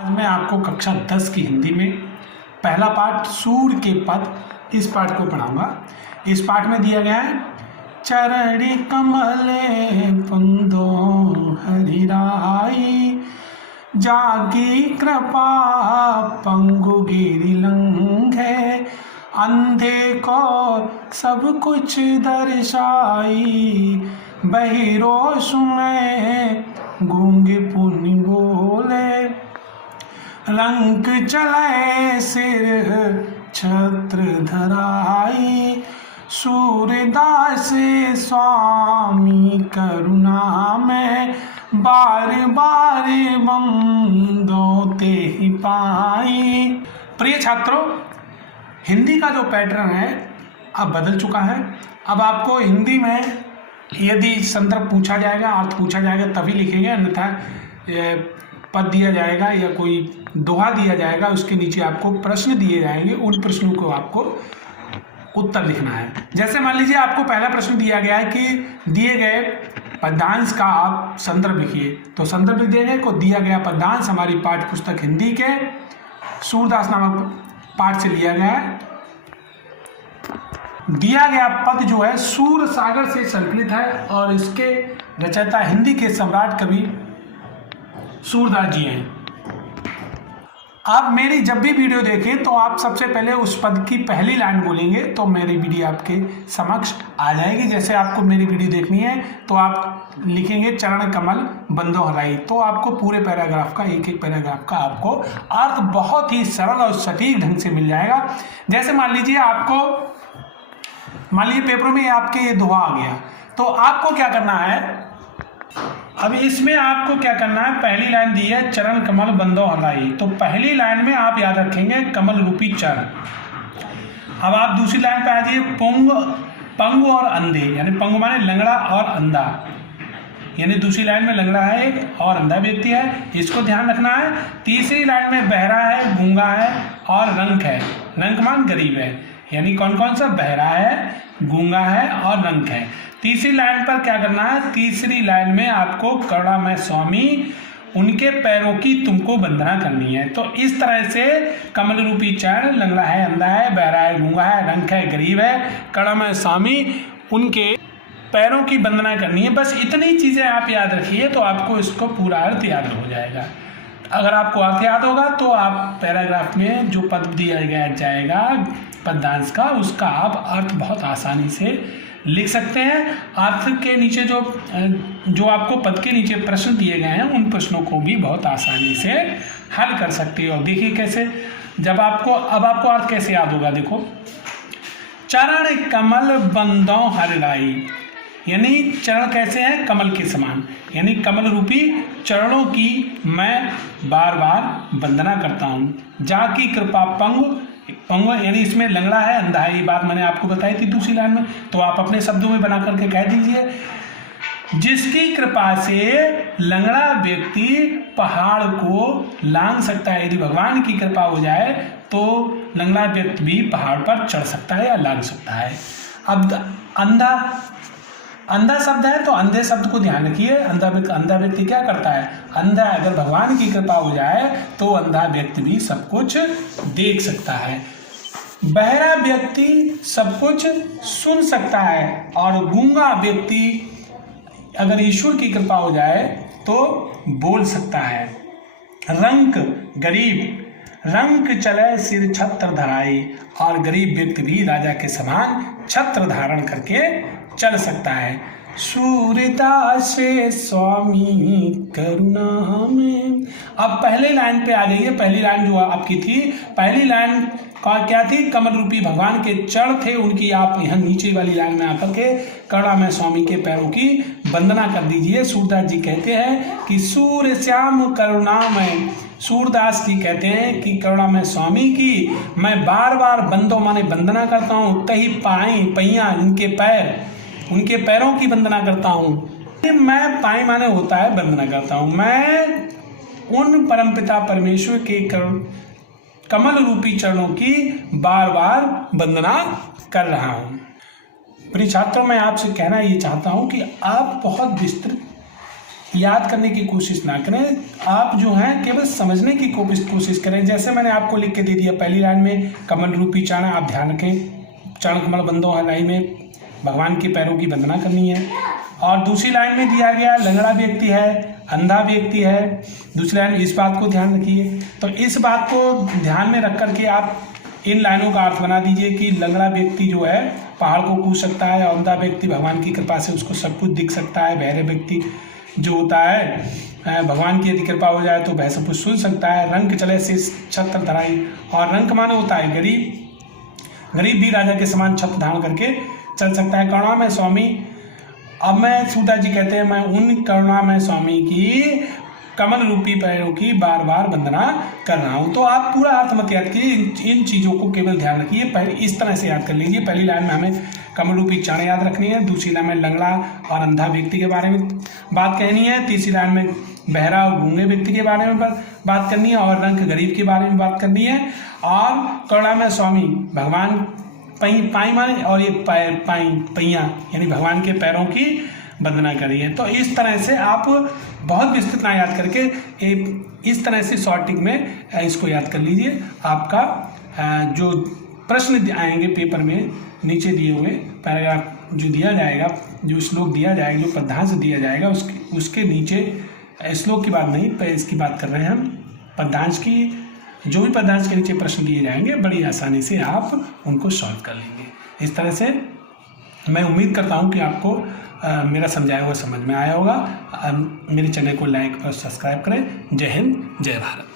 आज मैं आपको कक्षा 10 की हिंदी में पहला पाठ सूर के पद इस पाठ को पढ़ाऊंगा। इस पाठ में दिया गया है चरणी कमले पुंदो हरिराई जागी कृपा पंगु गिरि लंघे अंधे को सब कुछ दर्शाई बहिरो सुने गूंगे पुण्य बोले रंग चले सिर छत्र धराई सूरदास स्वामी करुणा में बार बार बंदो ते ही पाई। प्रिय छात्रों, हिंदी का जो पैटर्न है अब बदल चुका है। अब आपको हिंदी में यदि संदर्भ पूछा जाएगा, अर्थ पूछा जाएगा तभी लिखेंगे, अन्यथा पद दिया जाएगा या कोई दोहा दिया जाएगा, उसके नीचे आपको प्रश्न दिए जाएंगे, उन प्रश्नों को आपको उत्तर लिखना है। जैसे मान लीजिए आपको पहला प्रश्न दिया गया है कि दिए गए पद्यांश का आप संदर्भ लिखिए, तो संदर्भ लिख देंगे को दिया गया पद्यांश हमारी पाठ्य पुस्तक हिंदी के सूरदास नामक पाठ से लिया गया है। दिया गया पद जो है सूर सागर से संकलित है और इसके रचयिता हिंदी के सम्राट कवि सूरदास जी हैं। आप मेरी जब भी वीडियो देखें तो आप सबसे पहले उस पद की पहली लाइन बोलेंगे तो मेरी वीडियो आपके समक्ष आ जाएगी। जैसे आपको मेरी वीडियो देखनी है तो आप लिखेंगे चरण कमल बंदो हराई, तो आपको पूरे पैराग्राफ का एक एक पैराग्राफ का आपको अर्थ बहुत ही सरल और सटीक ढंग से मिल जाएगा। जैसे मान लीजिए पेपरों में आपके ये दोहा आ गया, तो आपको क्या करना है, अब इसमें आपको क्या करना है, पहली लाइन दी है चरण कमल बंदो हलाई, तो पहली लाइन में आप याद रखेंगे कमल रूपी चरण। अब आप दूसरी लाइन पे आ जाइए पंग और अंधे, यानी पंग माने लंगड़ा और अंधा, यानी दूसरी लाइन में लंगड़ा है एक और अंधा व्यक्ति है, इसको ध्यान रखना है। तीसरी लाइन में बहरा है, गूंगा है और रंक है, रंक मान गरीब है, यानी कौन कौन सा, बहरा है, गूंगा है और रंक है। तीसरी लाइन पर क्या करना है, तीसरी लाइन में आपको करुणामय स्वामी उनके पैरों की तुमको वंदना करनी है। तो इस तरह से कमल रूपी चरण, लंगड़ा है, अंधा है, बहरा है, गूंगा है, रंक है, गरीब है, करुणामय स्वामी उनके पैरों की वंदना करनी है। बस इतनी चीज़ें आप याद रखिए तो आपको इसको पूरा अर्थ याद हो जाएगा। अगर आपको अर्थ याद होगा तो आप पैराग्राफ में जो पद दिया जाएगा पद्यांश का, उसका आप अर्थ बहुत आसानी से लिख सकते हैं। अर्थ के नीचे जो आपको पद के नीचे प्रश्न दिए गए हैं उन प्रश्नों को भी बहुत आसानी से हल कर सकते हो। देखिए कैसे, अब आपको अर्थ कैसे याद होगा, देखो चरण कमल बंदो हरिराई, यानी चरण कैसे हैं, कमल के समान, यानी कमल रूपी चरणों की मैं बार बार वंदना करता हूँ। जाकी कृपा पंग यानी इसमें लंगड़ा है, अंधा है, ये बात मैंने आपको बताई थी दूसरी लाइन में, तो आप अपने शब्दों में बना करके कह दीजिए। जिसकी कृपा से लंगड़ा व्यक्ति पहाड़ को लांघ सकता है, यदि भगवान की कृपा हो जाए तो लंगड़ा व्यक्ति भी पहाड़ पर चढ़ सकता है या लांघ सकता है। अब अंधा शब्द है तो अंधे शब्द को ध्यान रखिए। अंधा व्यक्ति क्या करता है, अंधा अगर भगवान की कृपा हो जाए तो अंधा व्यक्ति भी सब कुछ देख सकता है। बहरा व्यक्ति सब कुछ सुन सकता है और गूंगा व्यक्ति अगर ईश्वर की कृपा हो जाए तो बोल सकता है। रंक गरीब, रंक चले सिर छत्र धराई, और गरीब व्यक्ति भी राजा के समान छत्र धारण करके चल सकता है। सूरदास स्वामी करुणा में। अब पहले लाइन पे आ जाइए। पहली लाइन जो आपकी थी, पहली लाइन का क्या थी, कमल रूपी भगवान के चरण थे उनकी, आप यहाँ नीचे वाली लाइन में आकर के करुणामय स्वामी के पैरों की वंदना कर दीजिए। सूरदास जी कहते हैं कि सूर्य श्याम करुणामय, सूरदास जी कहते हैं कि करुणामय स्वामी की मैं बार बार बंदो माने वंदना करता हूँ, तही पाई पैया, उनके पैरों की वंदना करता हूँ। मैं पाई माने होता है वंदना करता हूँ, मैं उन परमपिता परमेश्वर के कमल रूपी चरणों की बार बार वंदना कर रहा हूँ। प्रिय छात्रों, मैं आपसे कहना ये चाहता हूँ कि आप बहुत विस्तृत याद करने की कोशिश ना करें, आप जो है केवल समझने की कोशिश करें। जैसे मैंने आपको लिख के दे दिया, पहली लाइन में कमल रूपी चरण, आप ध्यान रखें, चरण कमल बंदो हलाई में भगवान के पैरों की वंदना करनी है। और दूसरी लाइन में दिया गया लंगड़ा व्यक्ति है, अंधा व्यक्ति है, दूसरी लाइन में इस बात को ध्यान रखिए। तो इस बात को ध्यान में रख करके आप इन लाइनों का अर्थ बना दीजिए कि लंगड़ा व्यक्ति जो है पहाड़ को कूद सकता है, और अंधा व्यक्ति भगवान की कृपा से उसको सब कुछ दिख सकता है, बहरे व्यक्ति जो होता है भगवान की यदि कृपा हो जाए तो वह सब कुछ सुन सकता है। रंग चले से छत्र धराई, और रंग माने होता है गरीब भी राजा के समान छत्र धारण करके चल सकता है। करुणामय स्वामी, अब मैं सूता जी कहते हैं, मैं उन करुणामय स्वामी की कमल रूपी पैरों की बार बार वंदना कर रहा हूँ। तो आप पूरा अर्थ मत याद कीजिए, इन चीज़ों को केवल ध्यान रखिए, पहले इस तरह से याद कर लीजिए। पहली लाइन में हमें कमल रूपी चरण याद रखनी है, दूसरी लाइन में लंगड़ा और अंधा व्यक्ति के बारे में बात कहनी है, तीसरी लाइन में बहरा और गूंगे व्यक्ति के बारे में बात करनी है, और रंग गरीब के बारे में बात करनी है, और करुणामय स्वामी भगवान पाई माने, और ये पैया यानी भगवान के पैरों की वंदना करिए। तो इस तरह से आप बहुत विस्तृत ना याद करके इस तरह से शॉर्ट टिक में इसको याद कर लीजिए। आपका जो प्रश्न आएंगे पेपर में नीचे दिए हुए पैराग्राफ जो दिया जाएगा, जो श्लोक दिया जाएगा, जो पद्यांश दिया जाएगा, उसके नीचे श्लोक की बात नहीं, इसकी बात कर रहे हैं हम, पद्यांश की, जो भी पद्यांश के नीचे प्रश्न दिए जाएंगे बड़ी आसानी से आप उनको सॉल्व कर लेंगे। इस तरह से मैं उम्मीद करता हूँ कि आपको मेरा समझाया हुआ समझ में आया होगा। मेरे चैनल को लाइक और सब्सक्राइब करें। जय हिंद, जय भारत।